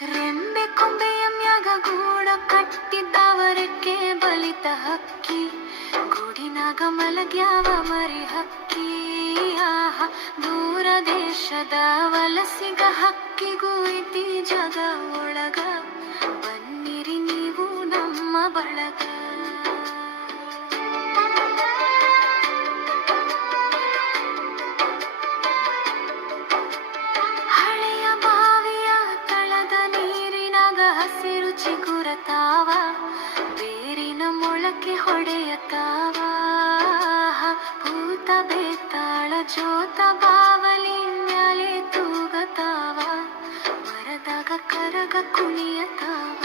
ರೆಂಬೆ ಕೊಂಬೆಯ ಮ್ಯಾಗ ಗೂಡ ಕಟ್ಟಿದ್ದವರಕ್ಕೆ ಬಲಿತ ಹಕ್ಕಿ, ಗೂಡಿನಾಗ ಮಲಗ್ಯಾವ ಮರಿ ಹಕ್ಕಿ. ಆಹ ದೂರ ದೇಶದ ವಲಸಿಗ ಹಕ್ಕಿಗೂ ಐತಿ ಜಗ ಒಳಗ, ಬನ್ನಿರಿ ನೀವು ನಮ್ಮ ಬಳಗ. ಹಳೆಯ ಬಾವಿಯ ತಳದ ನೀರಿನಾಗ ಹಸಿರು ಚಿಗುರತಾವ, ಬೇರಿನ ಮೊಳಕೆ ಹೊಡೆಯತಾವ. ಭೂತ ಬೇತಾಳ ಜೋತ ಬಾವಲಿ ಮ್ಯಾಲೆ ತೂಗತಾವ, ಮರದಾಗ ಕರಗ ಕುಣಿಯತಾವ.